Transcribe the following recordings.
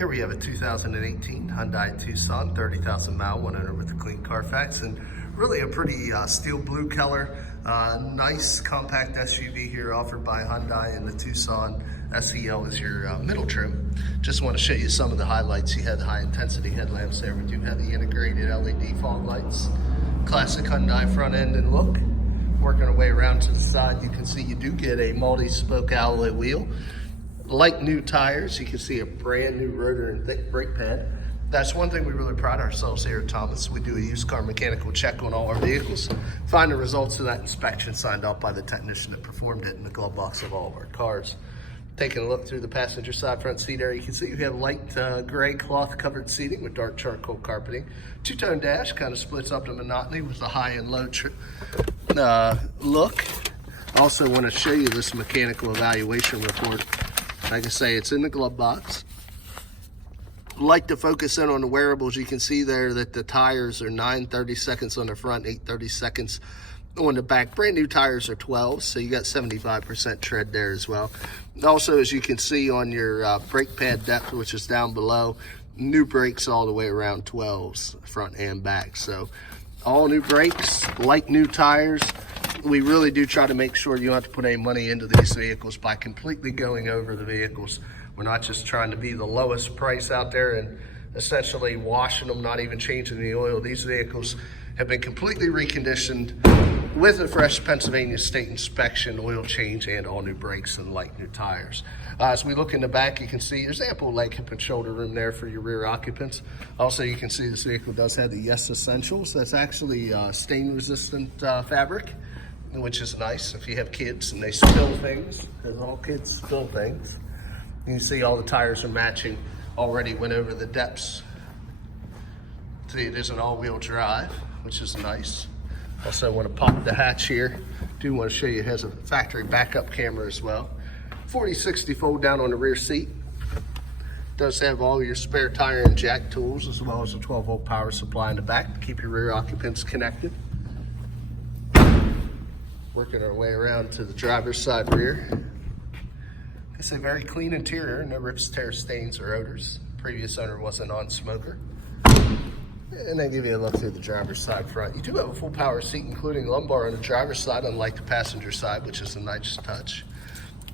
Here we have a 2018 Hyundai Tucson, 30,000 mile, one owner with a clean Carfax, and really a pretty steel blue color. Nice compact SUV here offered by Hyundai, and the Tucson SEL is your middle trim. Just want to show you some of the highlights. You had the high intensity headlamps there. We do have the integrated LED fog lights. Classic Hyundai front end and look. Working our way around to the side, you can see you do get a multi-spoke alloy wheel. Like new tires, you can see a brand new rotor and thick brake pad. That's one thing we really pride ourselves here at Thomas. We do a used car mechanical check on all our vehicles, find the results of that inspection signed off by the technician that performed it in the glove box of all of our cars. Taking a look through the passenger side front seat area, you can see you have light gray cloth covered seating with dark charcoal carpeting. Two-tone dash kind of splits up the monotony with the high and low look. Also want to show you this mechanical evaluation report. Like I say, it's in the glove box. Like to focus in on the wearables. You can see there that the tires are 9/32 on the front, 8/32 on the back. Brand new tires are 12, so you got 75% tread there as well. Also, as you can see on your brake pad depth, which is down below, new brakes all the way around 12s, front and back. So all new brakes, like new tires. We really do try to make sure you don't have to put any money into these vehicles by completely going over the vehicles. We're not just trying to be the lowest price out there and essentially washing them, not even changing the oil. These vehicles have been completely reconditioned with a fresh Pennsylvania state inspection, oil change, and all new brakes and light new tires. As we look in the back, you can see there's ample leg, hip, and shoulder room there for your rear occupants. Also, you can see this vehicle does have the Yes Essentials. That's actually stain-resistant fabric, which is nice if you have kids and they spill things, because all kids spill things. You can see all the tires are matching. Already went over the depths. See, it is an all-wheel drive, which is nice. Also want to pop the hatch here. Do want to show you it has a factory backup camera as well. 40/60 fold down on the rear seat. Does have all your spare tire and jack tools, as well as a 12-volt power supply in the back to keep your rear occupants connected. Working our way around to the driver's side rear. It's a very clean interior, no rips, tears, stains, or odors. Previous owner was a non-smoker. And then give you a look through the driver's side front. You do have a full power seat, including lumbar on the driver's side, unlike the passenger side, which is a nice touch.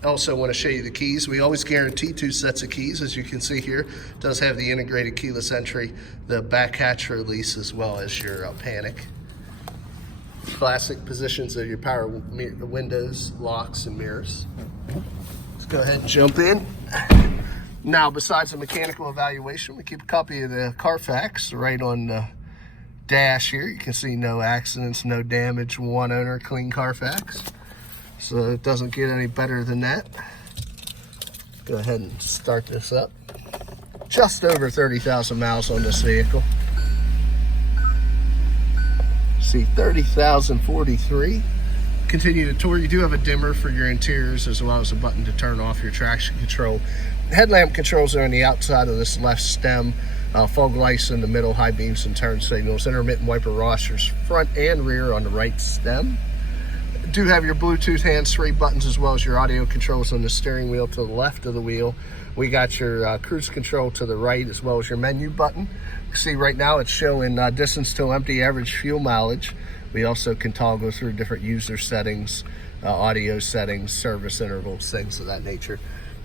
I also want to show you the keys. We always guarantee 2 sets of keys. As you can see here, it does have the integrated keyless entry, the back hatch release, as well as your panic. Classic positions of your power windows, locks, and mirrors. Let's go ahead and jump in. Now, besides the mechanical evaluation, we keep a copy of the Carfax right on the dash here. You can see no accidents, no damage, one owner, clean Carfax. So it doesn't get any better than that. Go ahead and start this up. Just over 30,000 miles on this vehicle. See, 30,043. Continue to tour. You do have a dimmer for your interiors, as well as a button to turn off your traction control. Headlamp controls are on the outside of this left stem. Fog lights in the middle, high beams and turn signals. Intermittent wiper washers front and rear on the right stem. Do have your Bluetooth hands-free buttons, as well as your audio controls on the steering wheel to the left of the wheel. We got your cruise control to the right, as well as your menu button. You see right now it's showing distance to empty, average fuel mileage. We also can toggle through different user settings, audio settings, service intervals, things of that nature.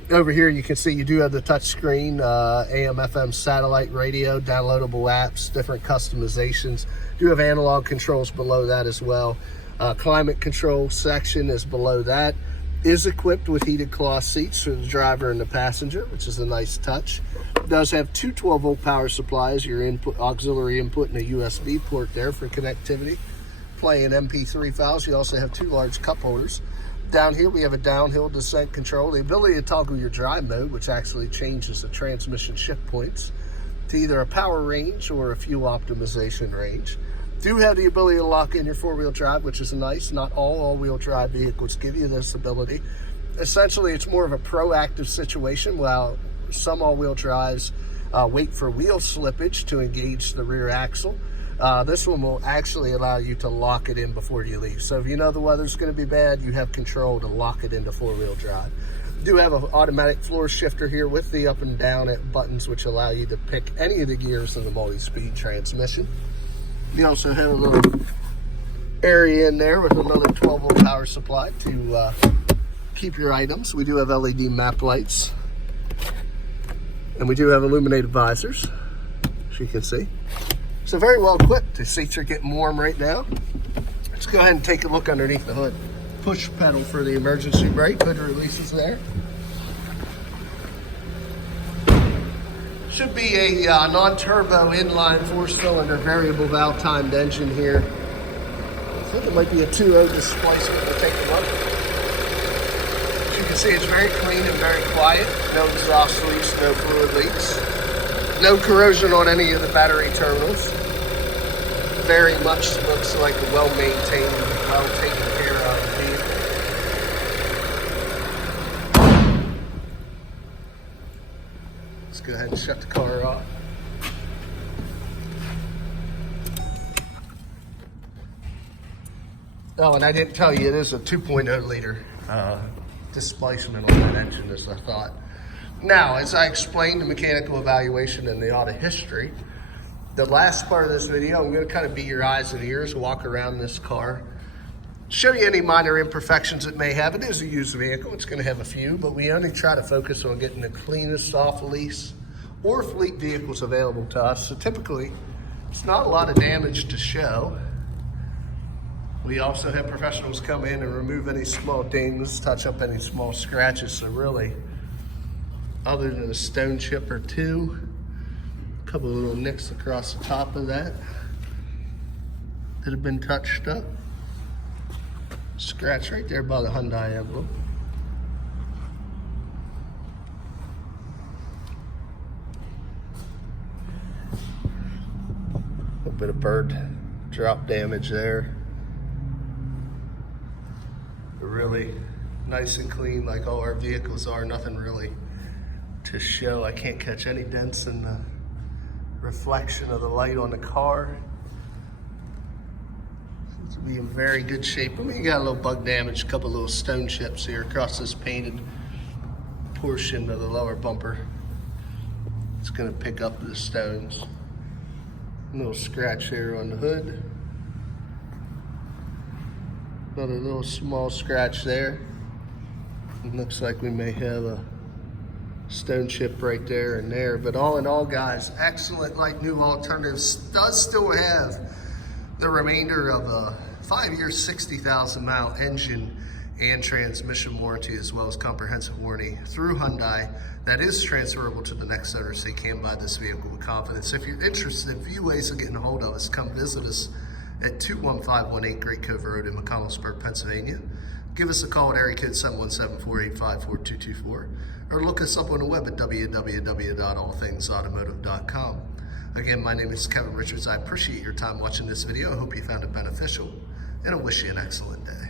Over here you can see you do have the touch screen, AM, FM satellite radio, downloadable apps, different customizations. You do have analog controls below that as well. Climate control section is below that. Is equipped with heated cloth seats for the driver and the passenger, which is a nice touch. It does have 2 12-volt power supplies, your input, auxiliary input, and a USB port there for connectivity. Playing MP3 files. You also have 2 large cup holders. Down here we have a downhill descent control, the ability to toggle your drive mode, which actually changes the transmission shift points to either a power range or a fuel optimization range. Do have the ability to lock in your 4-wheel drive, which is nice. Not all all-wheel drive vehicles give you this ability. Essentially, it's more of a proactive situation, while some all-wheel drives wait for wheel slippage to engage the rear axle. This one will actually allow you to lock it in before you leave. So if you know the weather's going to be bad, you have control to lock it into 4-wheel drive. Do have an automatic floor shifter here with the up and down buttons, which allow you to pick any of the gears in the multi-speed transmission. You also have a little area in there with another 12-volt power supply to keep your items. We do have LED map lights, and we do have illuminated visors, as you can see. So very well equipped. The seats are getting warm right now. Let's go ahead and take a look underneath the hood. Push pedal for the emergency brake. Hood releases there. Should be a non-turbo inline 4-cylinder variable valve timed engine here. I think it might be a 2.0 displacement. We'll take a look. As you can see, it's very clean and very quiet. No exhaust leaks, no fluid leaks. No corrosion on any of the battery terminals. Very much looks like a well-maintained, well-taken care of vehicle. Let's go ahead and shut the car off. Oh, and I didn't tell you, it is a 2.0 liter displacement on that engine, as I thought. Now, as I explained the mechanical evaluation and the auto history, the last part of this video, I'm going to kind of be your eyes and ears, walk around this car, show you any minor imperfections it may have. It is a used vehicle. It's going to have a few, but we only try to focus on getting the cleanest off lease or fleet vehicles available to us. So typically, it's not a lot of damage to show. We also have professionals come in and remove any small dings, touch up any small scratches. So really, other than a stone chip or two, a couple of little nicks across the top of that have been touched up. Scratch right there by the Hyundai emblem. A little bit of bird drop damage there. But really nice and clean like all our vehicles are. Nothing really to show. I can't catch any dents in the reflection of the light on the car. Seems to be in very good shape. I mean, you got a little bug damage, a couple little stone chips here across this painted portion of the lower bumper. It's gonna pick up the stones. A little scratch here on the hood. Another little small scratch there. It looks like we may have a stone chip right there and there, but all in all, guys, excellent like new alternatives. Does still have the remainder of a 5-year 60,000 mile engine and transmission warranty, as well as comprehensive warranty through Hyundai that is transferable to the next owner, so you can buy this vehicle with confidence. If you're interested, a few ways of getting a hold of us. Come visit us at 21518 Great Cove Road in McConnellsburg, Pennsylvania. Give us a call at area code 717-485-4224, or look us up on the web at www.allthingsautomotive.com. Again, my name is Kevin Richards. I appreciate your time watching this video. I hope you found it beneficial, and I wish you an excellent day.